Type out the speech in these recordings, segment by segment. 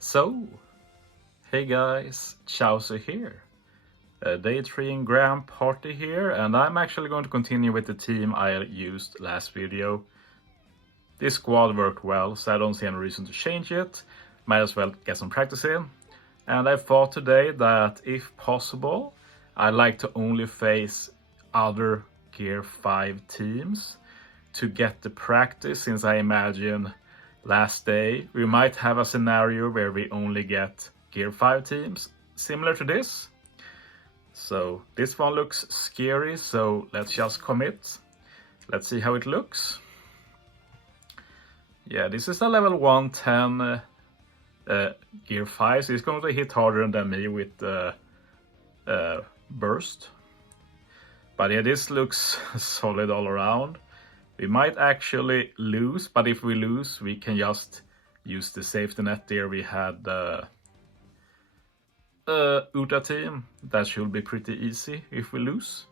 So, hey guys, Chauzu here. Day 3 in Grand Party here, and I'm actually going to continue with the team I used last video. This squad worked well, so I don't see any reason to change it. Might as well get some practice in. And I thought today that if possible, I'd like to only face other Gear 5 teams to get the practice, since I imagine last day we might have a scenario where we only get Gear 5 teams similar to this. So this one looks scary, so let's just commit. Let's see how it looks. Yeah, this is a level 110 Gear 5, so it's going to hit harder than me with burst. But yeah, this looks solid all around. We might actually lose, but if we lose, we can just use the safety net there. We had the Uta team. That should be pretty easy if we lose.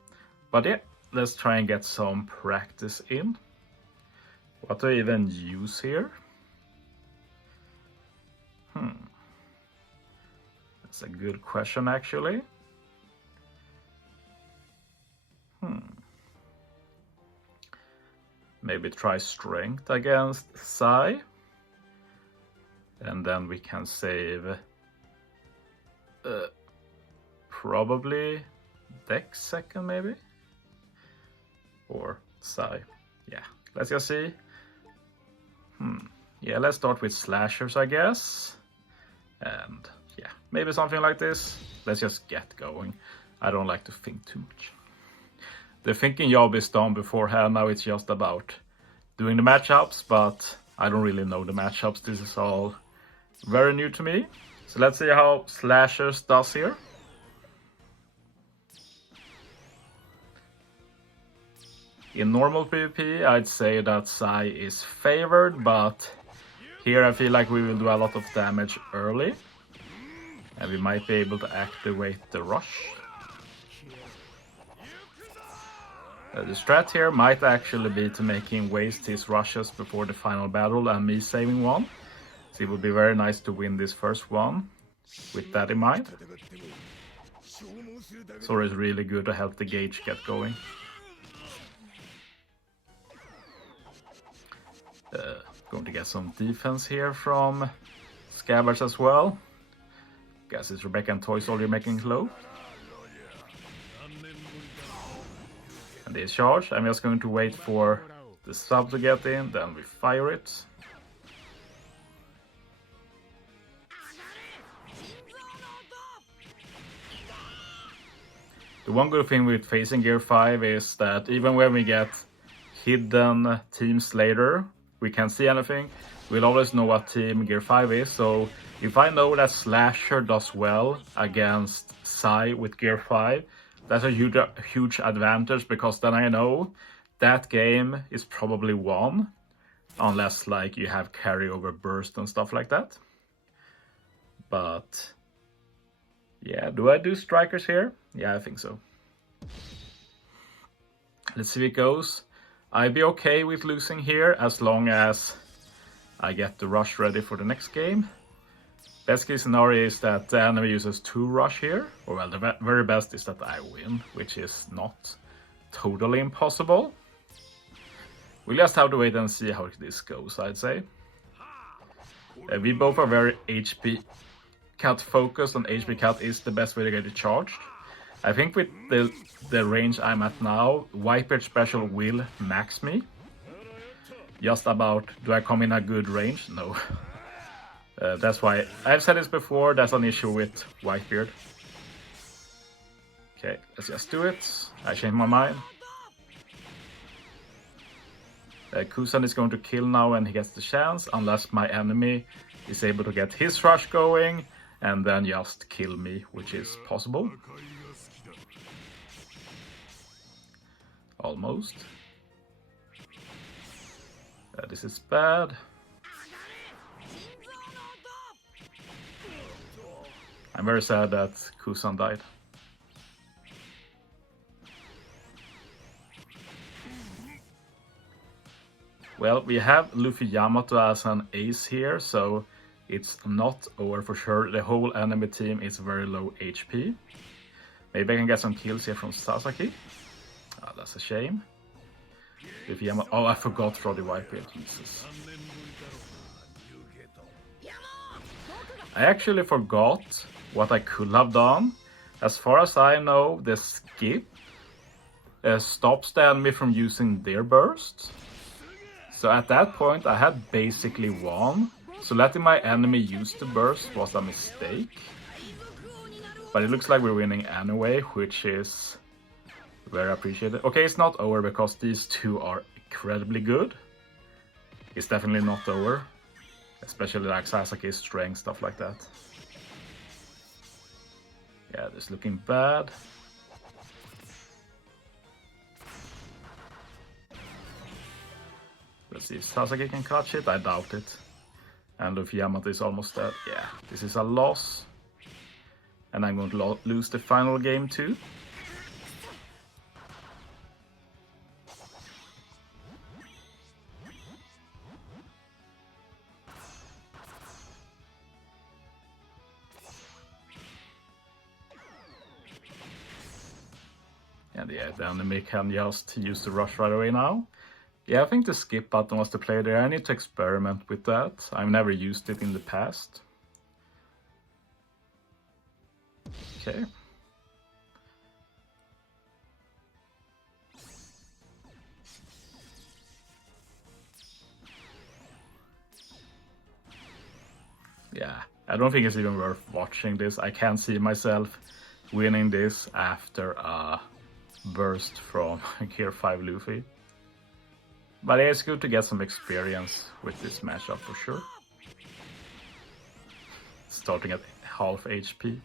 But yeah, let's try and get some practice in. What do I even use here? That's a good question, actually. Maybe try strength against Sai. And then we can save probably Dex second, maybe? Or Sai. Yeah, let's just see. Yeah, let's start with slashers, I guess. And yeah, maybe something like this. Let's just get going. I don't like to think too much. The thinking job is done beforehand. Now it's just about doing the matchups, but I don't really know the matchups. This is all very new to me. So let's see how slashers does here. In normal PvP, I'd say that Sai is favored, but here I feel like we will do a lot of damage early. And we might be able to activate the rush. The strat here might actually be to make him waste his rushes before the final battle and me saving one. So it would be very nice to win this first one with that in mind. So it's really good to help the gauge get going. Going to get some defense here from Scabbards as well. Guess it's Rebecca and Toy Soldier making it low. And they charge. I'm just going to wait for the sub to get in, then we fire it. The one good thing with facing Gear 5 is that even when we get hidden teams later, we can't see anything, we'll always know what team Gear 5 is. So if I know that Slasher does well against Sai with Gear 5, that's a huge advantage, because then I know that game is probably won, unless like you have carryover burst and stuff like that. But yeah, do I do strikers here? Yeah, I think so. Let's see if it goes. I'd be okay with losing here as long as I get the rush ready for the next game. Best case scenario is that the enemy uses 2 rush here, or well, the very best is that I win, which is not totally impossible. We'll just have to wait and see how this goes, I'd say. We both are very HP cut focused, and HP cut is the best way to get it charged. I think with the range I'm at now, Whitebeard special will max me. Just about, do I come in a good range? No. That's why I've said this before, that's an issue with Whitebeard. Okay, let's just do it. I changed my mind. Kusan is going to kill now when he gets the chance, unless my enemy is able to get his rush going and then just kill me, which is possible. Almost. This is bad. I'm very sad that Kusan died. Well, we have Luffy Yamato as an ace here, so it's not over for sure. The whole enemy team is very low HP. Maybe I can get some kills here from Sasaki. Oh, that's a shame. If oh, I forgot Roddy Whitebeard, Jesus. I actually forgot what I could have done. As far as I know, the skip stops the enemy from using their burst. So at that point I had basically won. So letting my enemy use the burst was a mistake. But it looks like we're winning anyway, which is very appreciated. Okay, it's not over because these two are incredibly good. It's definitely not over. Especially like Sasaki's strength, stuff like that. Yeah, this is looking bad. Let's see if Sasaki can catch it. I doubt it. And Luffy Yamato is almost dead. Yeah, this is a loss. And I'm going to lose the final game too. And yeah, the enemy can just use the rush right away now. Yeah, I think the skip button was the play there. I need to experiment with that. I've never used it in the past. Okay. Yeah, I don't think it's even worth watching this. I can't see myself winning this after a burst from Gear 5 Luffy. But it's good to get some experience with this matchup for sure. Starting at half HP.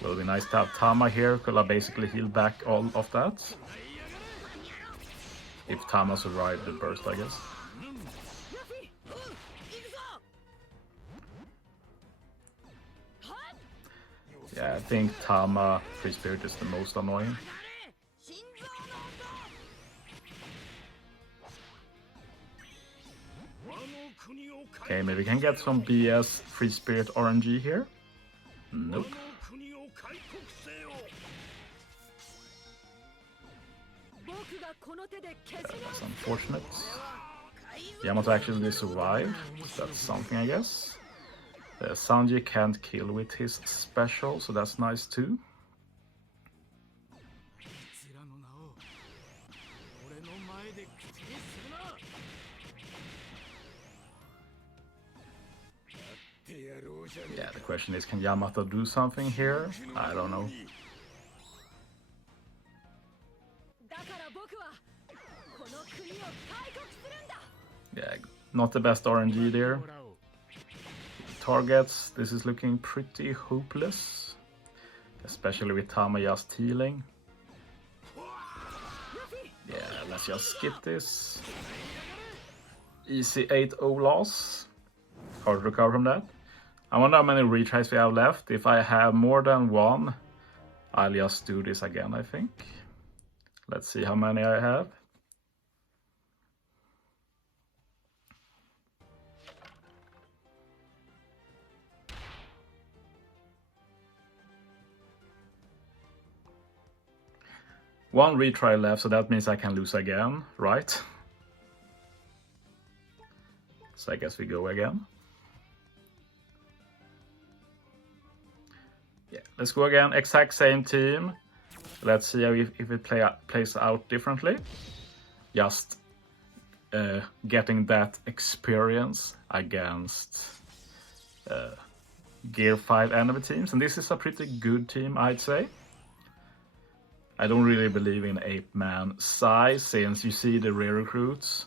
Will be nice to have Tama here, could I basically heal back all of that. If Tama survived the burst, I guess. Yeah, I think Tama Free Spirit is the most annoying. Okay, maybe we can get some BS Free Spirit RNG here. Nope. That's unfortunate. Yamato actually survived. That's something, I guess. Sanji can't kill with his special, so that's nice too. Yeah, the question is, can Yamato do something here? I don't know. Yeah, not the best RNG there. Targets, this is looking pretty hopeless. Especially with Tama just healing. Yeah, let's just skip this. Easy 8-0 loss. Hard to recover from that. I wonder how many retries we have left. If I have more than one, I'll just do this again, I think. Let's see how many I have. One retry left, so that means I can lose again, right? So I guess we go again. Yeah, let's go again. Exact same team. Let's see if it plays out differently. Just getting that experience against Gear 5 enemy teams. And this is a pretty good team, I'd say. I don't really believe in 8-man size, since you see the rare recruits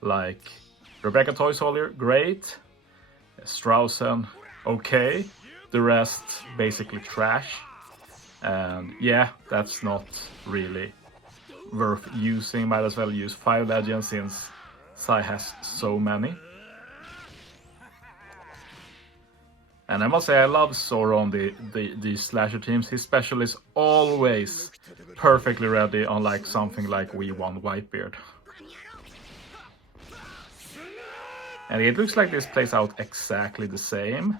like Rebecca Toy Soldier, great. Straussen, okay. The rest basically trash. And yeah, that's not really worth using. Might as well use 5 legends since Sai has so many. And I must say, I love Zoro on the slasher teams. His special is always perfectly ready on like something like We1 Whitebeard. And it looks like this plays out exactly the same.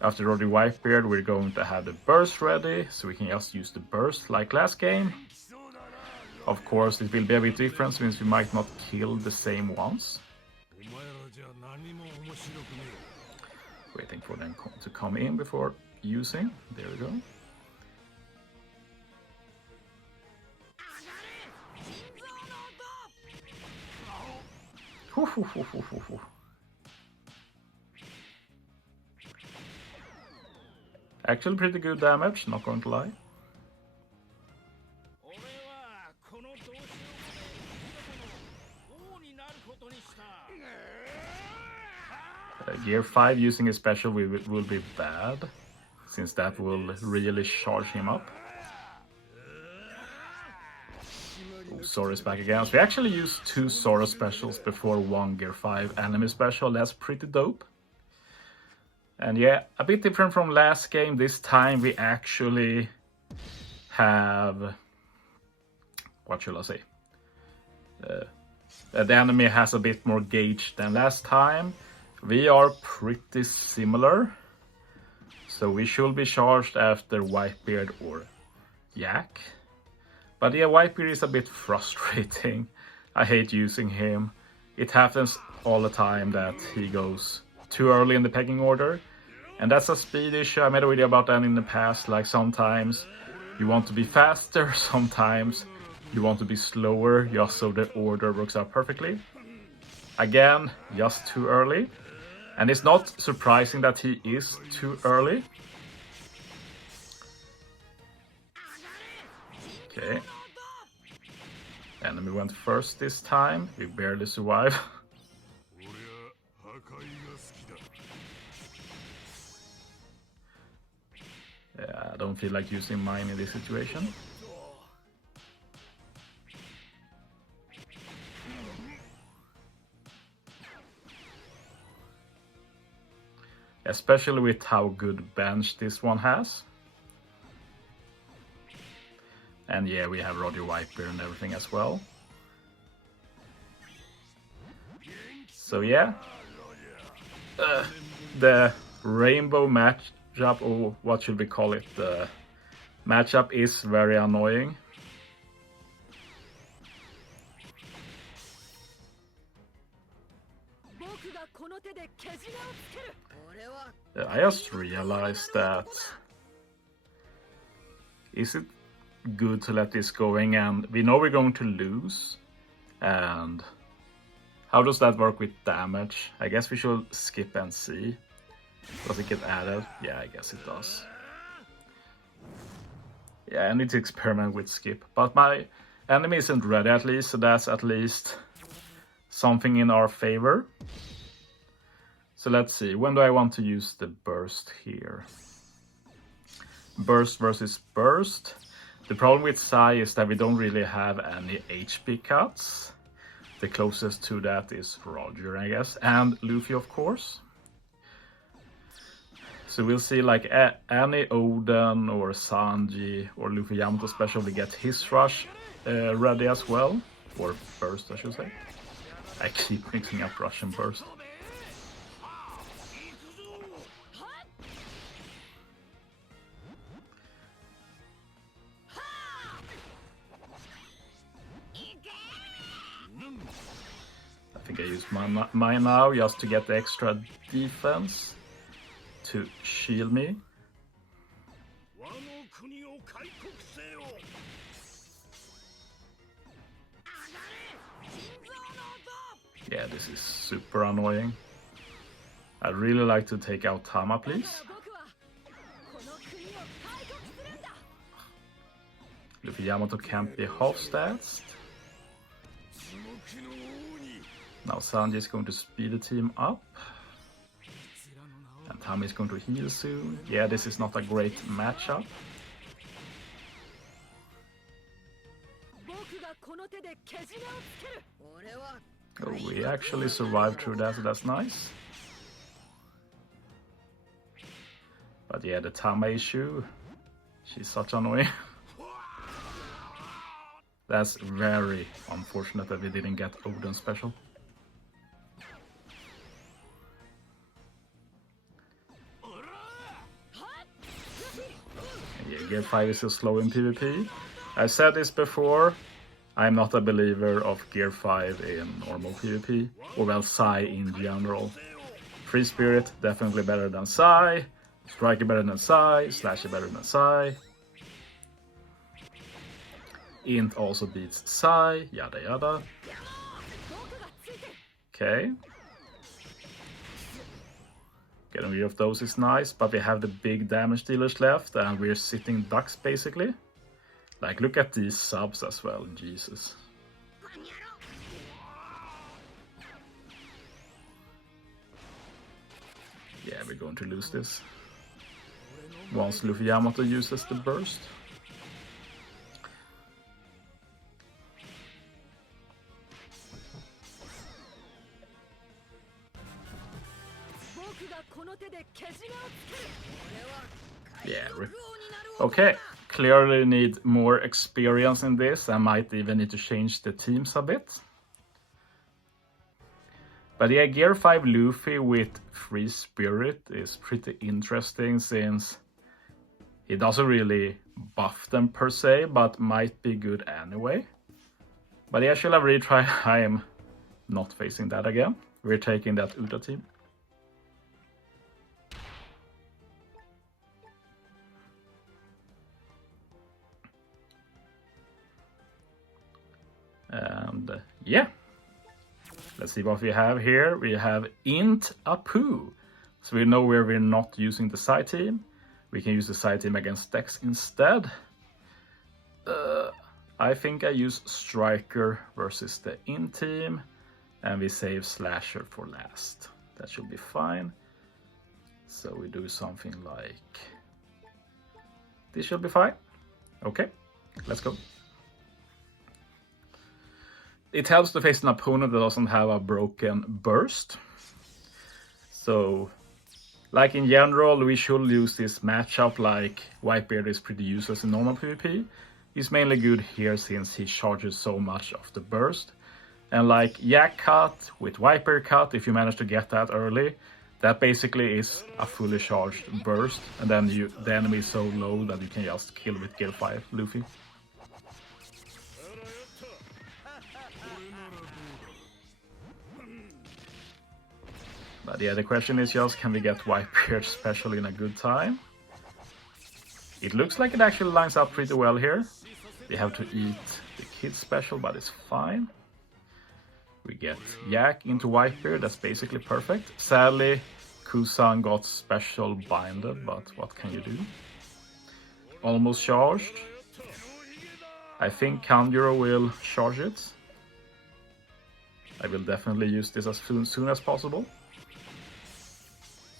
After Roddy Whitebeard, we're going to have the burst ready, so we can just use the burst like last game. Of course, it will be a bit different since we might not kill the same ones. Waiting for them to come in before using. There we go. Actually pretty good damage, not going to lie. Gear 5 using a special will be bad, since that will really charge him up. Oh, Sora's back again. So we actually used 2 Sora specials before 1 Gear 5 enemy special. That's pretty dope. And yeah, a bit different from last game. This time we actually have... what should I say? The enemy has a bit more gauge than last time. We are pretty similar. So we should be charged after Whitebeard or Yak. But yeah, Whitebeard is a bit frustrating. I hate using him. It happens all the time that he goes too early in the pecking order. And that's a speed issue. I made a video about that in the past. Like sometimes you want to be faster, sometimes you want to be slower, just so the order works out perfectly. Again, just too early. And it's not surprising that he is too early. Okay. Enemy went first this time. We barely survive. Yeah, I don't feel like using mine in this situation. Especially with how good bench this one has. And yeah, we have Roddy Whitebeard and everything as well. So yeah, the rainbow matchup, or what should we call it, the matchup is very annoying. I just realized that, is it good to let this going, and we know we're going to lose, and how does that work with damage? I guess we should skip and see. Does it get added? Yeah, I guess it does. Yeah, I need to experiment with skip, but my enemy isn't ready at least, so that's at least something in our favor. So let's see, when do I want to use the burst here? Burst versus burst. The problem with Sai is that we don't really have any HP cuts. The closest to that is Roger, I guess, and Luffy, of course. So we'll see, like any Oden or Sanji or Luffy Yamato special will get his rush ready as well. Or burst, I should say. I keep mixing up rush and burst. I think I use mine now just to get the extra defense to shield me. Yeah, this is super annoying. I'd really like to take out Tama, please. Luffy Yamato can't be half-statsed. Now Sanji is going to speed the team up. And Tama is going to heal soon. Yeah, this is not a great matchup. Oh, we actually survived through that, so that's nice. But yeah, the Tama issue, she's such annoying. That's very unfortunate that we didn't get Oden special. Gear 5 is so slow in PvP. I said this before, I'm not a believer of Gear 5 in normal PvP, or well, Psy in general. Free Spirit, definitely better than Psy. Striker better than Psy. Slasher better than Psy. Int also beats Psy, yada yada. Okay. Getting rid of those is nice, but we have the big damage dealers left and we're sitting ducks basically. Like, look at these subs as well, Jesus. Yeah, we're going to lose this. Once Luffy Yamato uses the burst. Yeah, okay. Clearly need more experience in this. I might even need to change the teams a bit. But yeah, Gear 5 Luffy with Free Spirit is pretty interesting since he doesn't really buff them per se, but might be good anyway. But yeah, should I retry? I am not facing that again. We're taking that Uta team. And yeah, let's see what we have here. We have Int Apu. So we know where we're not using the side team. We can use the side team against Dex instead. I think I use Striker versus the Int team. And we save Slasher for last. That should be fine. So we do something like... this should be fine. Okay, let's go. It helps to face an opponent that doesn't have a broken burst. So, like in general, we should use this matchup like Whitebeard is pretty useless in normal PvP. He's mainly good here since he charges so much of the burst. And like Yak Cut with Whitebeard Cut, if you manage to get that early, that basically is a fully charged burst. And then the enemy is so low that you can just kill with Gear 5 Luffy. But yeah, the question is just, can we get Whitebeard special in a good time? It looks like it actually lines up pretty well here. We have to eat the kid special, but it's fine. We get Yak into Whitebeard, that's basically perfect. Sadly, Kusan got special binded, but what can you do? Almost charged. I think Kanjuro will charge it. I will definitely use this as soon as possible.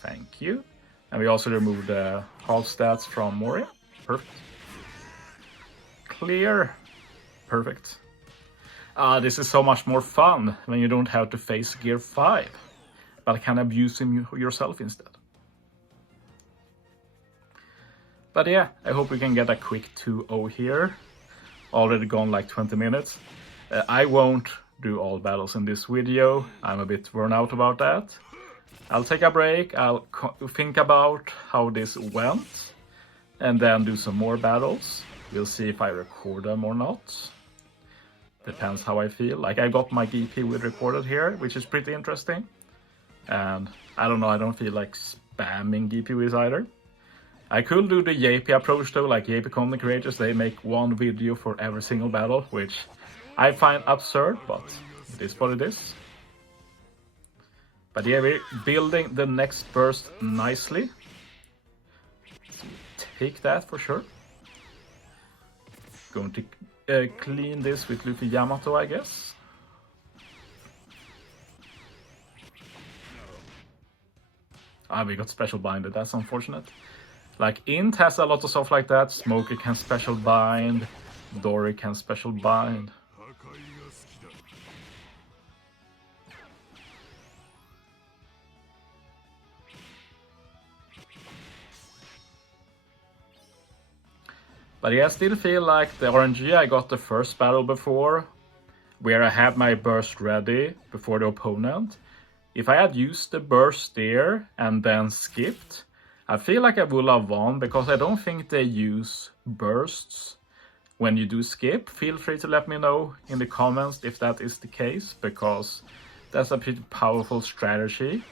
Thank you. And we also removed the half stats from Moria. Perfect. Clear. Perfect. This is so much more fun when you don't have to face Gear 5, but can abuse him yourself instead. But yeah, I hope we can get a quick 2-0 here. Already gone like 20 minutes. I won't do all battles in this video. I'm a bit worn out about that. I'll take a break, I'll think about how this went, and then do some more battles. We'll see if I record them or not. Depends how I feel. Like, I got my GP with recorded here, which is pretty interesting. And I don't know, I don't feel like spamming GPs either. I could do the JP approach though, like JP content creators, they make one video for every single battle, which I find absurd, but it is what it is. But yeah, we're building the next burst nicely. So take that for sure. Going to clean this with Luffy Yamato, I guess. We got special binded, that's unfortunate. Like, Int has a lot of stuff like that. Smoker can special bind. Dory can special bind. But yeah, I still feel like the RNG I got the first battle before, where I had my burst ready before the opponent. If I had used the burst there and then skipped, I feel like I will have won because I don't think they use bursts when you do skip. Feel free to let me know in the comments if that is the case, because that's a pretty powerful strategy.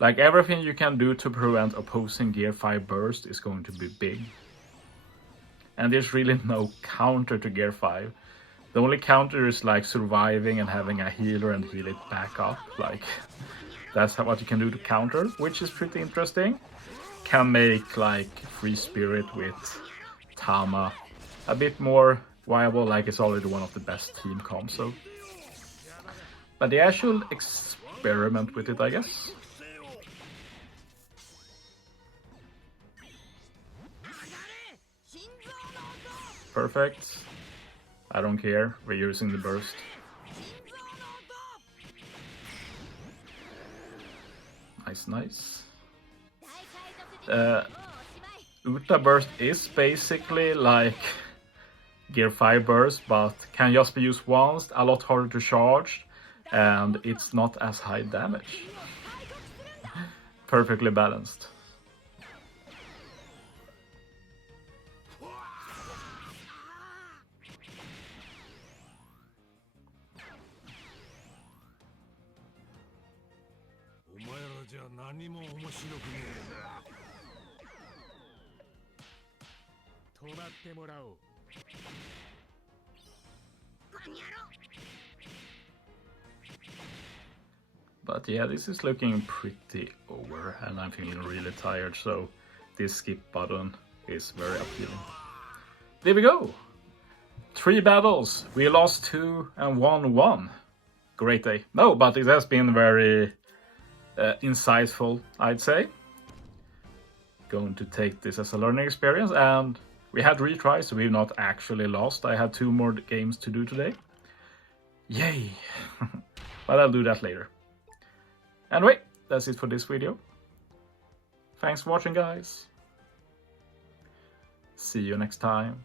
Like, everything you can do to prevent opposing Gear 5 burst is going to be big. And there's really no counter to Gear 5. The only counter is like surviving and having a healer and heal it back up. Like, that's what you can do to counter, which is pretty interesting. Can make like Free Spirit with Tama a bit more viable, like it's already one of the best team comps. So, but the actual experiment with it, I guess. Perfect. I don't care, we're using the burst. Nice, nice. Uta burst is basically like Gear 5 burst, but can just be used once, a lot harder to charge, and it's not as high damage. Perfectly balanced. But yeah, this is looking pretty over, and I'm feeling really tired, so this skip button is very appealing. There we go! 3 battles, we lost 2 and won 1. Great day. No, but it has been very insightful, I'd say. Going to take this as a learning experience, and we had retries, so we've not actually lost. I had 2 more games to do today. Yay! But I'll do that later. Anyway, that's it for this video. Thanks for watching, guys. See you next time.